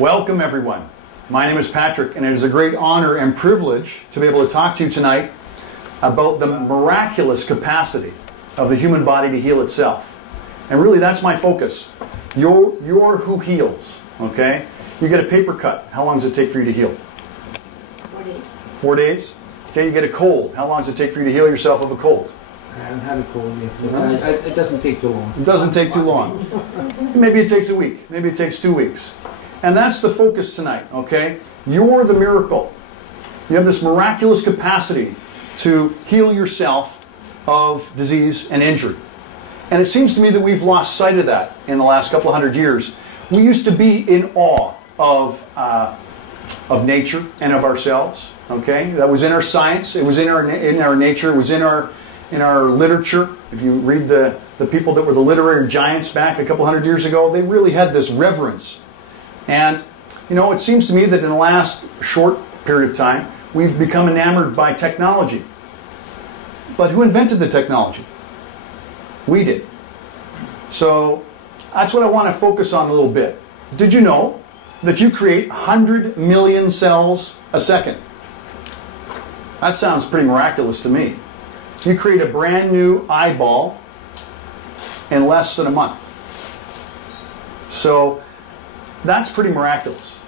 Welcome everyone. My name is Patrick, and it is a great honor and privilege to be able to talk to you tonight about the miraculous capacity of the human body to heal itself. And really that's my focus. You're who heals, okay? You get a paper cut. How long does it take for you to heal? 4 days. 4 days? Okay, you get a cold. How long does it take for you to heal yourself of a cold? I haven't had a cold yet. It doesn't take too long. It doesn't take too long. Maybe it takes a week. Maybe it takes 2 weeks. And that's the focus tonight, okay? You're the miracle. You have this miraculous capacity to heal yourself of disease and injury. And it seems to me that we've lost sight of that in the last couple of 100 years. We used to be in awe of nature and of ourselves, okay? That was in our science. It was in our nature. It was in our literature. If you read the people that were the literary giants back a couple 100 years ago, they really had this reverence. And, you know, it seems to me that in the last short period of time, we've become enamored by technology. But who invented the technology? We did. So that's what I want to focus on a little bit. Did you know that you create 100 million cells a second? That sounds pretty miraculous to me. You create a brand new eyeball in less than a month. So that's pretty miraculous.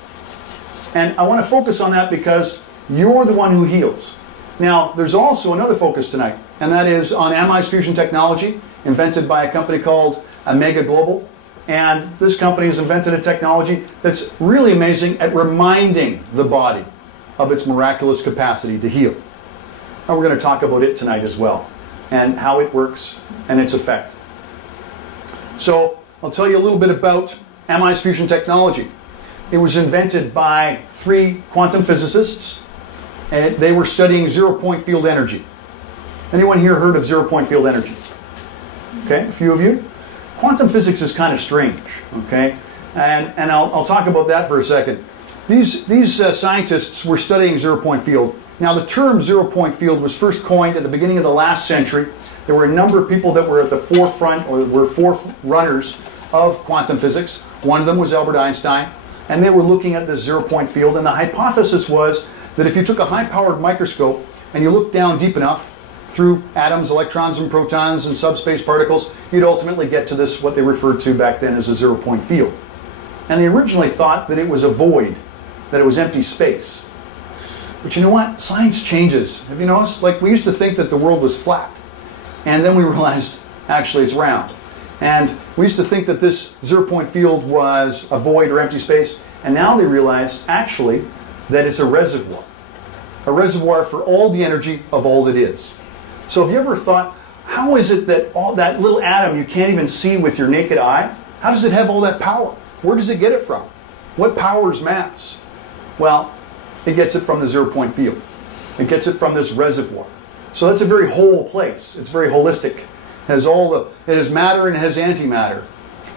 And I want to focus on that because you're the one who heals. Now, there's also another focus tonight, and that is on amide fusion technology, invented by a company called Amega Global. And this company has invented a technology that's really amazing at reminding the body of its miraculous capacity to heal. And we're going to talk about it tonight as well, and how it works and its effect. So I'll tell you a little bit about amide fusion technology. It was invented by 3 quantum physicists, and they were studying zero-point field energy. Anyone here heard of zero-point field energy? Okay, a few of you. Quantum physics is kind of strange, okay? And I'll talk about that for a second. These scientists were studying zero-point field. Now, the term zero-point field was first coined at the beginning of the last century. There were a number of people that were at the forefront, or were forerunners of quantum physics. One of them was Albert Einstein, and they were looking at this zero-point field, and the hypothesis was that if you took a high-powered microscope and you looked down deep enough through atoms, electrons, and protons, and subspace particles, you'd ultimately get to this, what they referred to back then as a zero-point field. And they originally thought that it was a void, that it was empty space. But you know what? Science changes. Have you noticed? Like, we used to think that the world was flat, and then we realized, actually, it's round. And we used to think that this zero-point field was a void or empty space, and now they realize, actually, that it's a reservoir for all the energy of all that is. So have you ever thought, how is it that all that little atom you can't even see with your naked eye, how does it have all that power? Where does it get it from? What powers mass? Well, it gets it from the zero-point field. It gets it from this reservoir. So that's a very whole place. It's very holistic. It has matter and it has antimatter.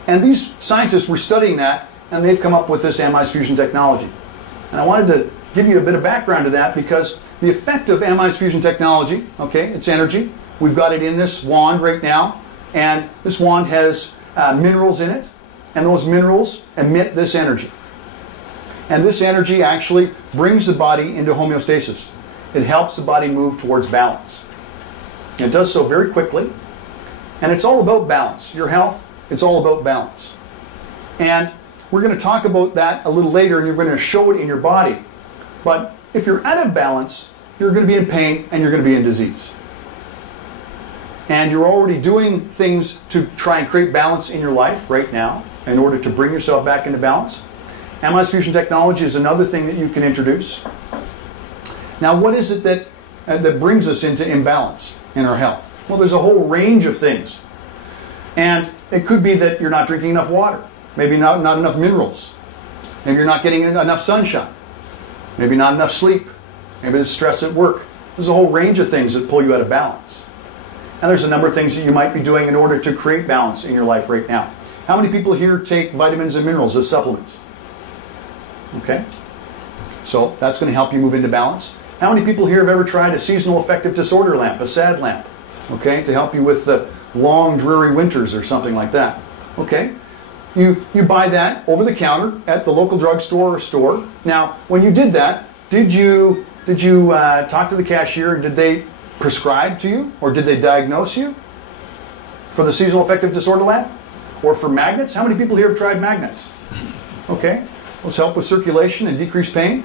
And these scientists were studying that, and they've come up with this amide fusion technology. And I wanted to give you a bit of background to that because the effect of amide fusion technology, okay, it's energy. We've got it in this wand right now, and this wand has minerals in it, and those minerals emit this energy. And this energy actually brings the body into homeostasis. It helps the body move towards balance. And it does so very quickly. And it's all about balance. Your health, it's all about balance. And we're going to talk about that a little later, and you're going to show it in your body. But if you're out of balance, you're going to be in pain and you're going to be in disease. And you're already doing things to try and create balance in your life right now in order to bring yourself back into balance. Amide fusion technology is another thing that you can introduce. Now, what is it that brings us into imbalance in our health? Well, there's a whole range of things. And it could be that you're not drinking enough water. Maybe not enough minerals. Maybe you're not getting enough sunshine. Maybe not enough sleep. Maybe it's stress at work. There's a whole range of things that pull you out of balance. And there's a number of things that you might be doing in order to create balance in your life right now. How many people here take vitamins and minerals as supplements? Okay. So that's going to help you move into balance. How many people here have ever tried a seasonal affective disorder lamp, a SAD lamp? Okay, to help you with the long, dreary winters or something like that. Okay. You buy that over the counter at the local drugstore or store. Now, when you did that, did you talk to the cashier? Did they prescribe to you, or did they diagnose you for the seasonal affective disorder lamp, or for magnets? How many people here have tried magnets? Okay, those help with circulation and decrease pain.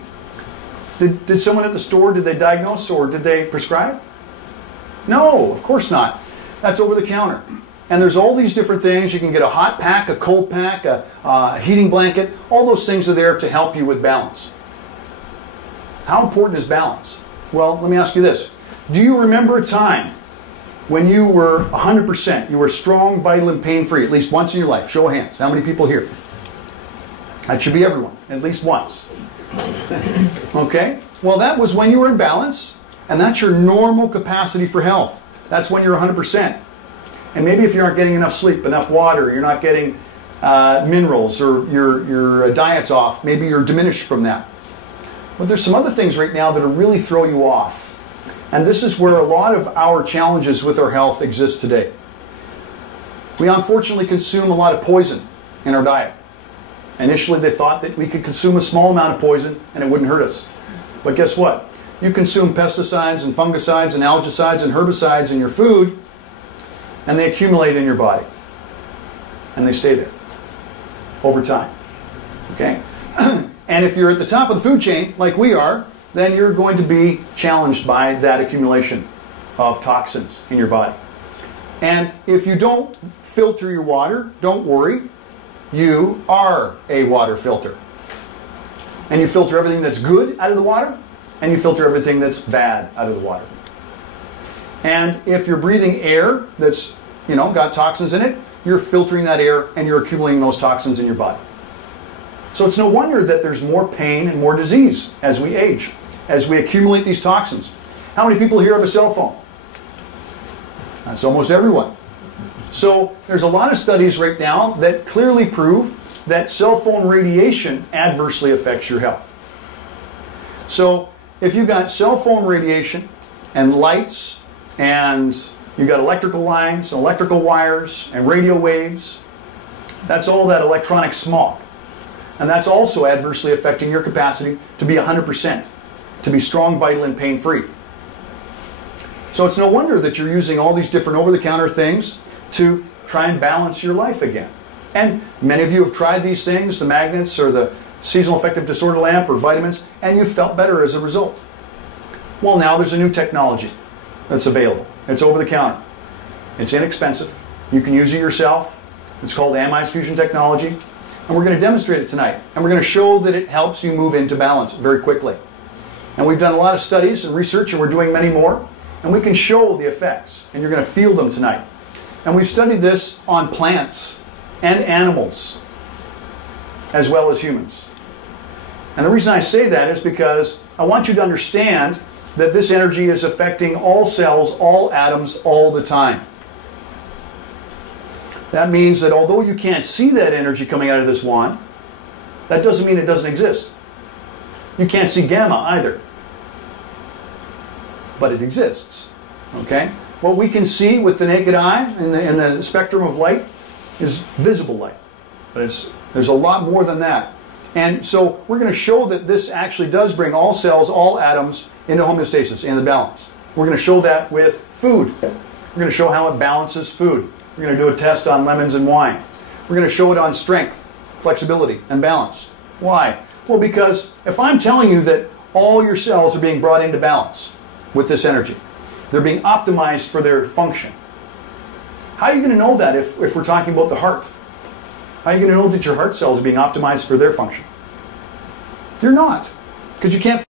Did someone at the store, did they diagnose or did they prescribe? No, of course not. That's over the counter. And there's all these different things. You can get a hot pack, a cold pack, a heating blanket. All those things are there to help you with balance. How important is balance? Well, let me ask you this. Do you remember a time when you were 100%, you were strong, vital, and pain-free, at least once in your life? Show of hands. How many people here? That should be everyone, at least once. Okay? Well, that was when you were in balance, and that's your normal capacity for health. That's when you're 100%. And maybe if you aren't getting enough sleep, enough water, you're not getting minerals, or your diet's off, maybe you're diminished from that. But there's some other things right now that will really throw you off. And this is where a lot of our challenges with our health exist today. We unfortunately consume a lot of poison in our diet. Initially they thought that we could consume a small amount of poison and it wouldn't hurt us. But guess what? You consume pesticides and fungicides and algicides and herbicides in your food, and they accumulate in your body. And they stay there over time. Okay? And if you're at the top of the food chain, like we are, then you're going to be challenged by that accumulation of toxins in your body. And if you don't filter your water, don't worry, you are a water filter. And you filter everything that's good out of the water, and you filter everything that's bad out of the water. And if you're breathing air that's, got toxins in it, you're filtering that air and you're accumulating those toxins in your body. So it's no wonder that there's more pain and more disease as we age, as we accumulate these toxins. How many people here have a cell phone? That's almost everyone. So there's a lot of studies right now that clearly prove that cell phone radiation adversely affects your health. So if you've got cell phone radiation and lights, and you've got electrical lines, and electrical wires, and radio waves, that's all that electronic smog. And that's also adversely affecting your capacity to be 100%, to be strong, vital, and pain-free. So it's no wonder that you're using all these different over-the-counter things to try and balance your life again. And many of you have tried these things, the magnets or the seasonal affective disorder lamp or vitamins, and you've felt better as a result. Well, now there's a new technology that's available. It's over the counter. It's inexpensive. You can use it yourself. It's called amide fusion technology. And we're going to demonstrate it tonight. And we're going to show that it helps you move into balance very quickly. And we've done a lot of studies and research, and we're doing many more. And we can show the effects. And you're going to feel them tonight. And we've studied this on plants and animals, as well as humans. And the reason I say that is because I want you to understand that this energy is affecting all cells, all atoms, all the time. That means that although you can't see that energy coming out of this wand, that doesn't mean it doesn't exist. You can't see gamma either. But it exists. Okay? What we can see with the naked eye in the spectrum of light is visible light. But there's a lot more than that. And so we're going to show that this actually does bring all cells, all atoms into homeostasis, into balance. We're going to show that with food. We're going to show how it balances food. We're going to do a test on lemons and wine. We're going to show it on strength, flexibility, and balance. Why? Well, because if I'm telling you that all your cells are being brought into balance with this energy, they're being optimized for their function. How are you going to know that if we're talking about the heart? How are you going to know that your heart cells are being optimized for their function? You're not, because you can't